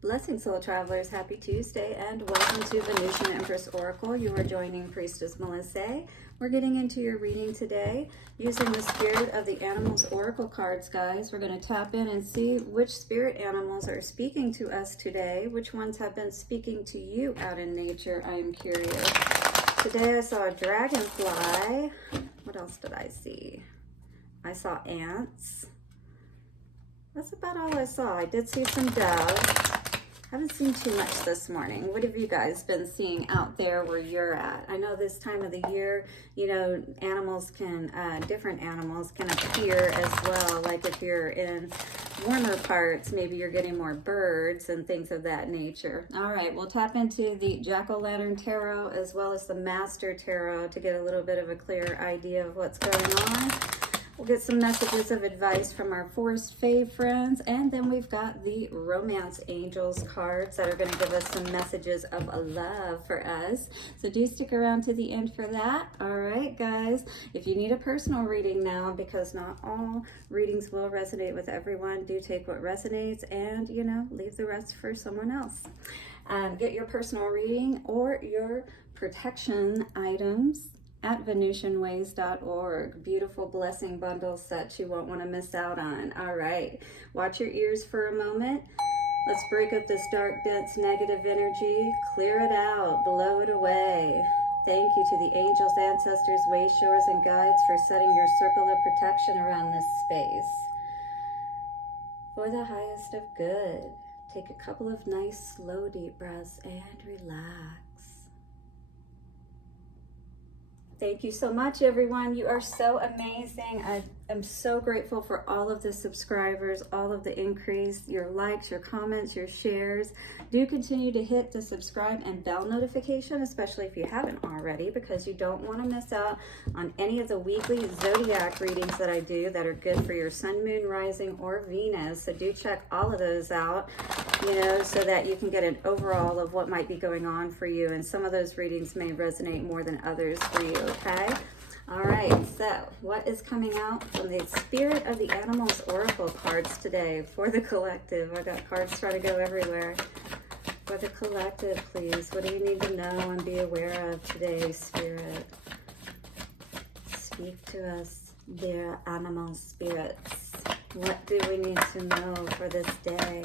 Blessings, soul travelers. Happy Tuesday and welcome to Venusian Empress Oracle. You are joining Priestess Melissae. We're getting into your reading today using the Spirit of the Animals Oracle cards, guys. We're going to tap in and see which spirit animals are speaking to us today. Which ones have been speaking to you out in nature? I am curious. Today I saw a dragonfly. What else did I see? I saw ants. That's about all I saw. I did see some doves. Haven't seen too much this morning. What have you guys been seeing out there where you're at? I know this time of the year, you know, animals can, different animals can appear as well. Like if you're in warmer parts, maybe you're getting more birds and things of that nature. All right, we'll tap into the Jack-o'-lantern tarot as well as the Master tarot to get a little bit of a clear idea of what's going on. We'll get some messages of advice from our Forest Fave friends, and then we've got the Romance Angels cards that are going to give us some messages of love for us. So do stick around to the end for that. All right, guys. If you need a personal reading now, because not all readings will resonate with everyone, do take what resonates and, you know, leave the rest for someone else. Get your personal reading or your protection items at VenusianWays.org. Beautiful blessing bundle sets you won't want to miss out on. All right, watch your ears for a moment. Let's break up this dark, dense, negative energy. Clear it out, blow it away. Thank you to the angels, ancestors, wayshowers, and guides for setting your circle of protection around this space. For the highest of good, take a couple of nice, slow, deep breaths and relax. Thank you so much, everyone. You are so amazing. I am so grateful for all of the subscribers, all of the increase, your likes, your comments, your shares. Do continue to hit the subscribe and bell notification, especially if you haven't already, because you don't want to miss out on any of the weekly zodiac readings that I do that are good for your sun, moon, rising, or Venus. So do check all of those out, you know, so that you can get an overall of what might be going on for you. And some of those readings may resonate more than others for you, okay? All right, so what is coming out from the Spirit of the Animals Oracle cards today for the collective? I got cards trying to go everywhere. For the collective, please. What do you need to know and be aware of today, Spirit? Speak to us, dear animal spirits. What do we need to know for this day?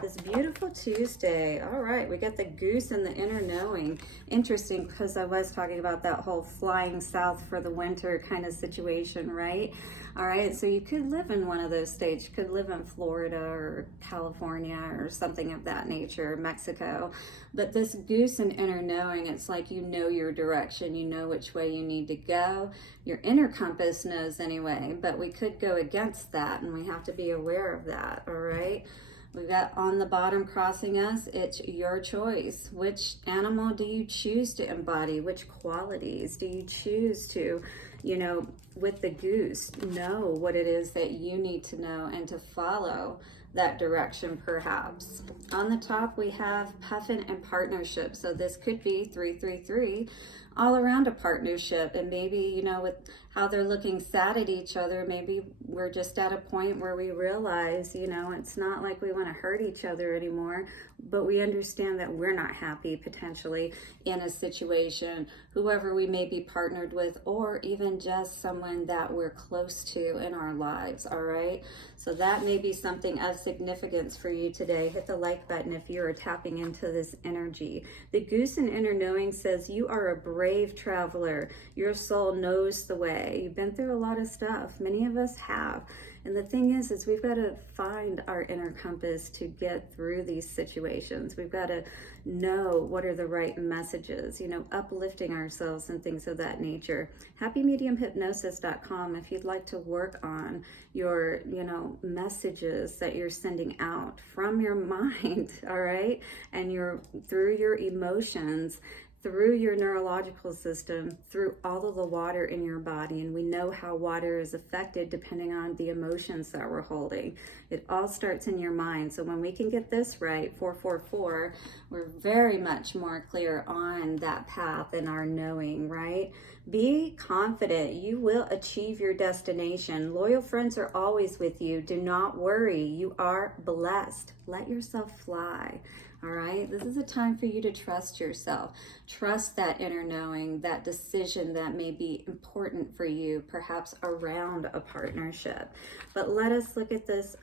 This beautiful Tuesday. All right, we got the goose and the inner knowing. Interesting, because I was talking about that whole flying south for the winter kind of situation, right? All right, so you could live in one of those states. You could live in Florida or California or something of that nature, Mexico. But this goose and inner knowing, it's like you know your direction. You know which way you need to go. Your inner compass knows anyway, but we could go against that, and we have to be aware of that, all right? We've got on the bottom crossing us, it's your choice. Which animal do you choose to embody? Which qualities do you choose to, you know, with the goose, know what it is that you need to know and to follow that direction perhaps. On the top we have puffin and partnership. So this could be 333, all around a partnership, and maybe, you know, with how they're looking sad at each other, maybe we're just at a point where we realize, you know, it's not like we want to hurt each other anymore, but we understand that we're not happy potentially in a situation, whoever we may be partnered with, or even just someone that we're close to in our lives. All right, so that may be something of significance for you today. Hit the like button if you are tapping into this energy. The goose and inner knowing says you are a brave traveler. Your soul knows the way. You've been through a lot of stuff. Many of us have. And the thing is we've got to find our inner compass to get through these situations. We've got to know what are the right messages, you know, uplifting ourselves and things of that nature. HappyMediumHypnosis.com if you'd like to work on your, you know, messages that you're sending out from your mind, all right? And through your emotions, through your neurological system, through all of the water in your body. And we know how water is affected depending on the emotions that we're holding. It all starts in your mind. So when we can get this right, 444, we're very much more clear on that path and our knowing, right? Be confident. You will achieve your destination. Loyal friends are always with you. Do not worry. You are blessed. Let yourself fly. All right, this is a time for you to trust yourself. Trust that inner knowing, that decision that may be important for you, perhaps around a partnership. But let us look at this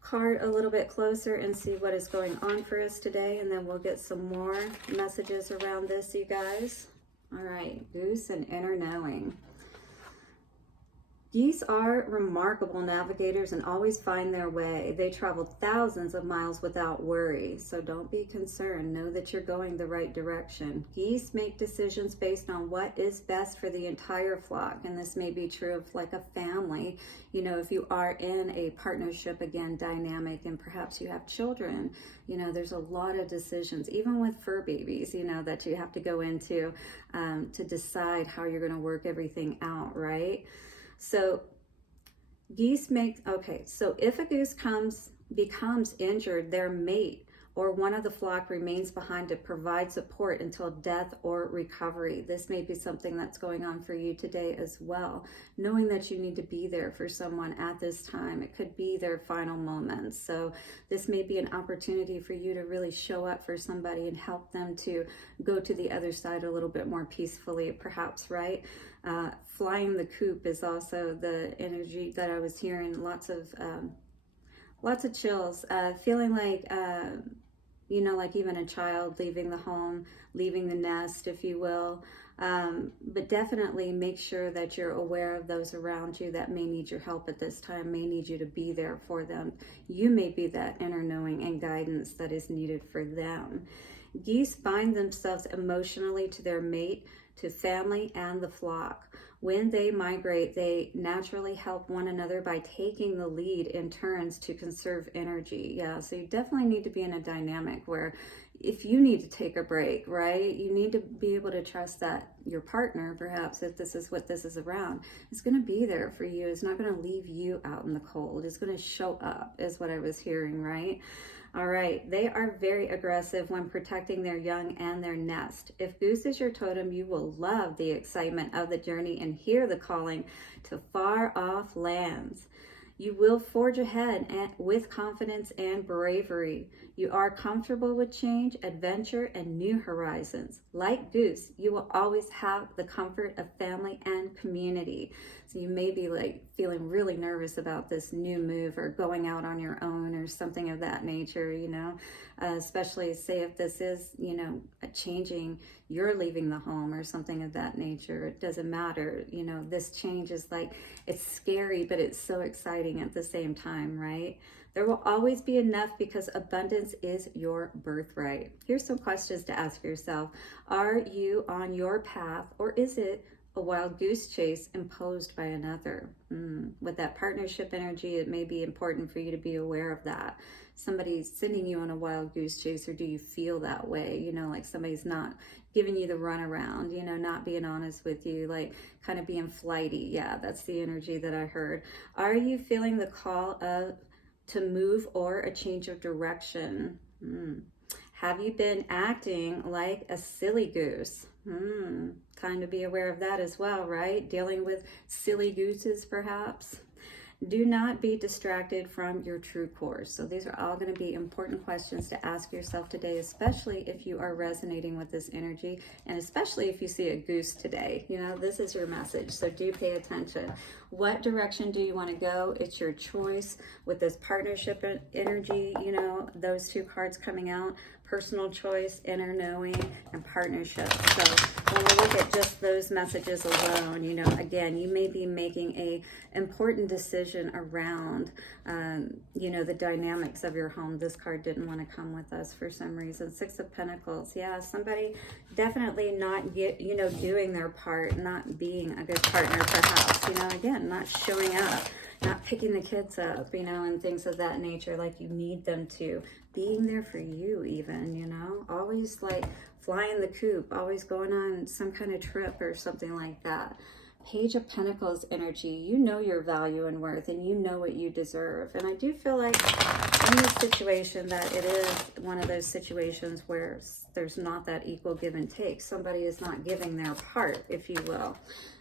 card a little bit closer and see what is going on for us today, and then we'll get some more messages around this, you guys. All right, Goose and inner knowing. Geese are remarkable navigators and always find their way. They travel thousands of miles without worry, so don't be concerned. Know that you're going the right direction. Geese make decisions based on what is best for the entire flock, and this may be true of like a family. You know, if you are in a partnership, again, dynamic, and perhaps you have children, you know, there's a lot of decisions, even with fur babies, you know, that you have to go into to decide how you're going to work everything out, right? So geese make, okay, so if a goose becomes injured, their mate or one of the flock remains behind to provide support until death or recovery. This may be something that's going on for you today as well, knowing that you need to be there for someone at this time. It could be their final moments. So this may be an opportunity for you to really show up for somebody and help them to go to the other side a little bit more peacefully, perhaps, right? Flying the coop is also the energy that I was hearing. Lots of chills, feeling like, you know, like even a child leaving the home, leaving the nest, if you will. But definitely make sure that you're aware of those around you that may need your help at this time, may need you to be there for them. You may be that inner knowing and guidance that is needed for them. Geese bind themselves emotionally to their mate, to family, and the flock. When they migrate, they naturally help one another by taking the lead in turns to conserve energy. Yeah, so you definitely need to be in a dynamic where if you need to take a break, right, you need to be able to trust that your partner, perhaps, if this is what this is around, is going to be there for you. It's not going to leave you out in the cold. It's going to show up, is what I was hearing, right? All right, they are very aggressive when protecting their young and their nest. If goose is your totem, you will love the excitement of the journey and hear the calling to far off lands. You will forge ahead with confidence and bravery. You are comfortable with change, adventure, and new horizons. Like goose, you will always have the comfort of family and community. So you may be like feeling really nervous about this new move or going out on your own or something of that nature, you know, especially say if this is, you know, a changing, you're leaving the home or something of that nature. It doesn't matter. You know, this change is like, it's scary, but it's so exciting at the same time, right? There will always be enough because abundance is your birthright. Here's some questions to ask yourself. Are you on your path, or is it a wild goose chase imposed by another? With that partnership energy, it may be important for you to be aware of that. Somebody's sending you on a wild goose chase, or do you feel that way? You know, like somebody's not giving you the runaround, you know, not being honest with you, like kind of being flighty. Yeah, that's the energy that I heard. Are you feeling the call to move or a change of direction? Have you been acting like a silly goose? Kind of be aware of that as well, right? Dealing with silly gooses, perhaps. Do not be distracted from your true course. So these are all going to be important questions to ask yourself today, especially if you are resonating with this energy, and especially if you see a goose today. You know, this is your message, so do pay attention. What direction do you want to go? It's your choice with this partnership energy, you know, those two cards coming out. Personal choice, inner knowing, and partnership. So when we look at just those messages alone, you know, again, you may be making a important decision around, you know, the dynamics of your home. This card didn't want to come with us for some reason. Six of Pentacles. Yeah, somebody definitely not, you know, doing their part, not being a good partner, perhaps, you know, again, not showing up, not picking the kids up, you know, and things of that nature like you need them to. Being there for you even, you know, always like flying the coop, always going on some kind of trip or something like that. Page of Pentacles energy, you know your value and worth, and you know what you deserve. And I do feel like in this situation that it is one of those situations where there's not that equal give and take. Somebody is not giving their part, if you will.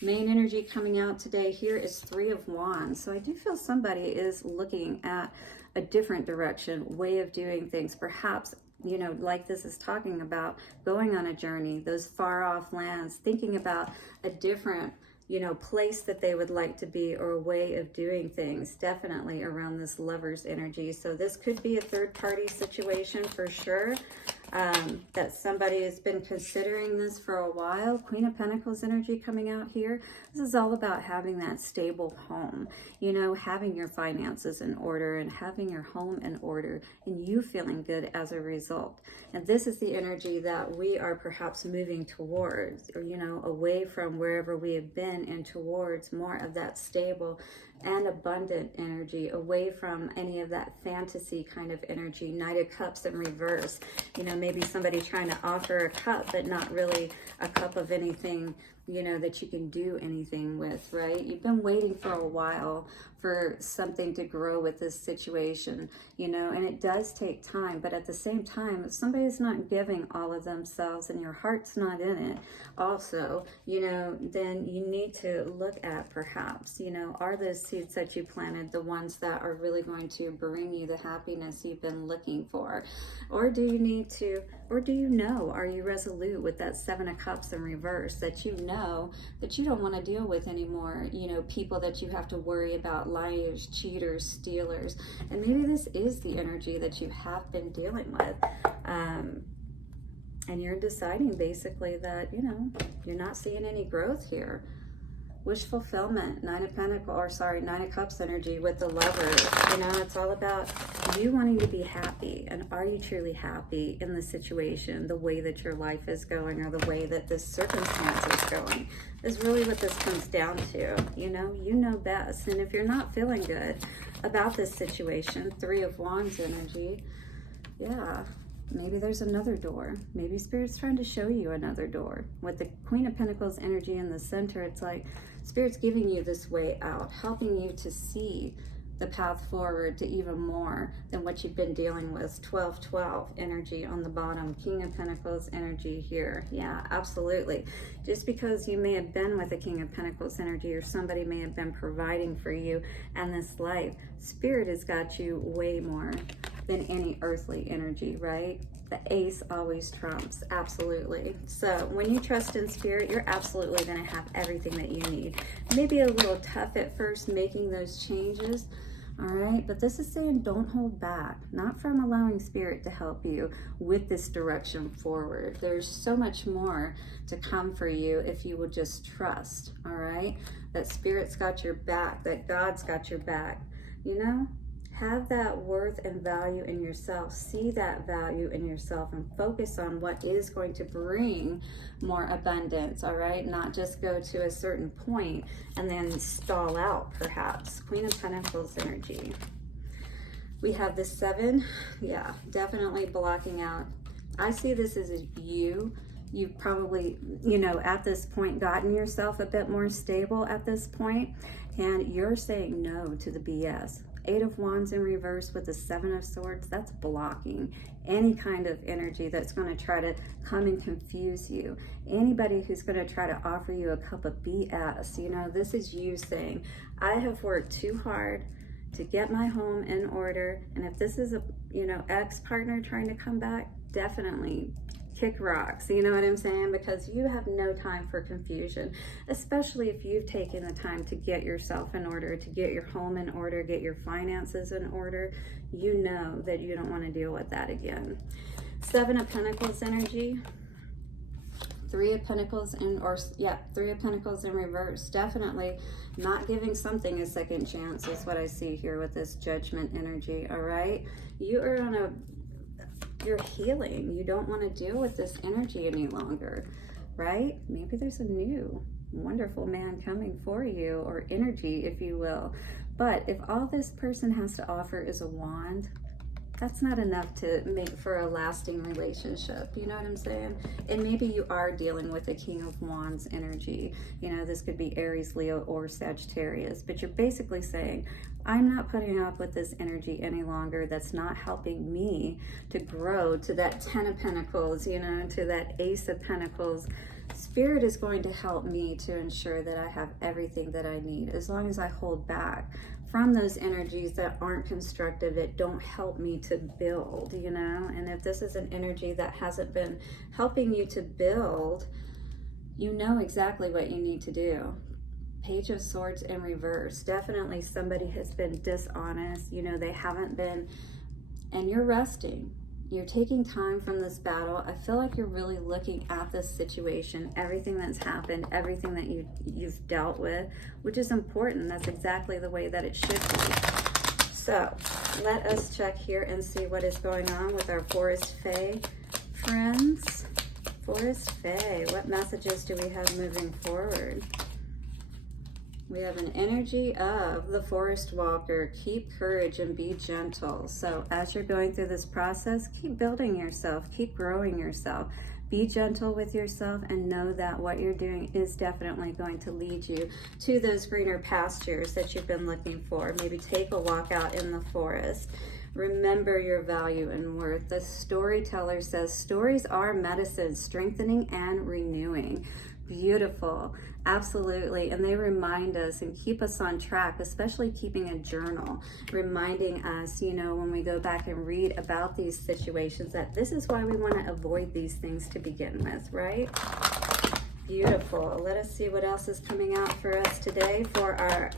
Main energy coming out today here is Three of Wands. So I do feel somebody is looking at a different direction, way of doing things. Perhaps, you know, like this is talking about, going on a journey, those far off lands, thinking about a different, you know, place that they would like to be, or a way of doing things, definitely around this Lovers energy. So this could be a third party situation for sure. That somebody has been considering this for a while. Queen of Pentacles energy coming out here. This is all about having that stable home, you know, having your finances in order and having your home in order, and you feeling good as a result. And this is the energy that we are perhaps moving towards, or, you know, away from wherever we have been and towards more of that stable and abundant energy, away from any of that fantasy kind of energy. Knight of Cups in reverse. You know, maybe somebody trying to offer a cup, but not really a cup of anything, you know, that you can do anything with, right? You've been waiting for a while for something to grow with this situation, you know, and it does take time. But at the same time, if somebody's not giving all of themselves and your heart's not in it also, you know, then you need to look at, perhaps, you know, are those seeds that you planted the ones that are really going to bring you the happiness you've been looking for? Or do you need to, or do you know, are you resolute with that Seven of Cups in reverse, that you know that you don't want to deal with anymore, you know, people that you have to worry about, liars, cheaters, stealers. And maybe this is the energy that you have been dealing with. And you're deciding basically that, you know, you're not seeing any growth here. Wish fulfillment, Nine of Cups energy with the Lovers. You know, it's all about you wanting to be happy. And are you truly happy in the situation, the way that your life is going, or the way that this circumstance is going, is really what this comes down to. You know best. And if you're not feeling good about this situation, Three of Wands energy, yeah, maybe there's another door. Maybe Spirit's trying to show you another door. With the Queen of Pentacles energy in the center, it's like Spirit's giving you this way out, helping you to see the path forward to even more than what you've been dealing with. 12-12 energy on the bottom. King of Pentacles energy here. Yeah, absolutely. Just because you may have been with the King of Pentacles energy, or somebody may have been providing for you and this life, Spirit has got you way more than any earthly energy, right? The Ace always trumps, absolutely. So when you trust in Spirit, you're absolutely gonna have everything that you need. Maybe a little tough at first making those changes, all right? But this is saying don't hold back, not from allowing Spirit to help you with this direction forward. There's so much more to come for you if you will just trust, all right? That Spirit's got your back, that God's got your back, you know? Have that worth and value in yourself. See that value in yourself and focus on what is going to bring more abundance, all right? Not just go to a certain point and then stall out, perhaps. Queen of Pentacles energy. We have the Seven. Yeah, definitely blocking out. I see this as you. You've probably, you know, at this point gotten yourself a bit more stable at this point, and you're saying no to the BS. Eight of Wands in reverse with the Seven of Swords, that's blocking any kind of energy that's going to try to come and confuse you. Anybody who's going to try to offer you a cup of BS, you know, this is you saying, I have worked too hard to get my home in order. And if this is a, you know, ex-partner trying to come back, definitely kick rocks, you know what I'm saying? Because you have no time for confusion, especially if you've taken the time to get yourself in order, to get your home in order, get your finances in order. You know that you don't want to deal with that again. Seven of Pentacles energy. Three of Pentacles Three of Pentacles in reverse. Definitely not giving something a second chance is what I see here with this Judgment energy, all right? You are on a you're healing. You don't want to deal with this energy any longer, right? Maybe there's a new wonderful man coming for you, or energy, if you will. But if all this person has to offer is a wand, that's not enough to make for a lasting relationship. You know what I'm saying? And maybe you are dealing with a King of Wands energy. You know, this could be Aries, Leo, or Sagittarius. But you're basically saying, I'm not putting up with this energy any longer. That's not helping me to grow to that Ten of Pentacles, you know, to that Ace of Pentacles. Spirit is going to help me to ensure that I have everything that I need. As long as I hold back from those energies that aren't constructive, that don't help me to build, you know? And if this is an energy that hasn't been helping you to build, you know exactly what you need to do. Page of Swords in reverse. Definitely somebody has been dishonest. You know, they haven't been, and you're resting. You're taking time from this battle. I feel like you're really looking at this situation, everything that's happened, everything that you've dealt with, which is important. That's exactly the way that it should be. So let us check here and see what is going on with our Forest Fae friends. Forest Fae, what messages do we have moving forward? We have an energy of the Forest Walker. Keep courage and be gentle. So as you're going through this process, keep building yourself, keep growing yourself. Be gentle with yourself and know that what you're doing is definitely going to lead you to those greener pastures that you've been looking for. Maybe take a walk out in the forest. Remember your value and worth. The storyteller says stories are medicine, strengthening and renewing. Beautiful, absolutely. And they remind us and keep us on track, especially keeping a journal, reminding us, you know, when we go back and read about these situations, that this is why we want to avoid these things to begin with, right? Beautiful. Let us see what else is coming out for us today for our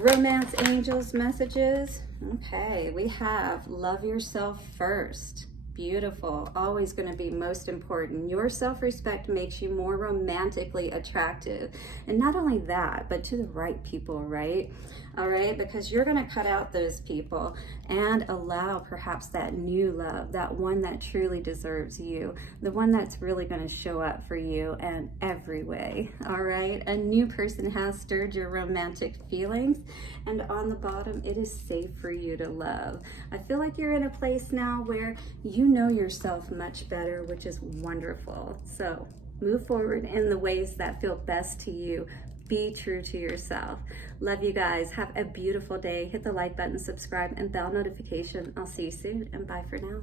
romance angels messages. Okay, we have love yourself first. Beautiful. Always going to be most important. Your self-respect makes you more romantically attractive. And not only that, but to the right people, right? All right, because you're going to cut out those people and allow perhaps that new love, that one that truly deserves you, the one that's really going to show up for you in every way. All right, a new person has stirred your romantic feelings, and on the bottom, it is safe for you to love. I feel like you're in a place now where you know yourself much better, which is wonderful. So move forward in the ways that feel best to you. Be true to yourself. Love you guys. Have a beautiful day. Hit the like button, subscribe, and bell notification. I'll see you soon, and bye for now.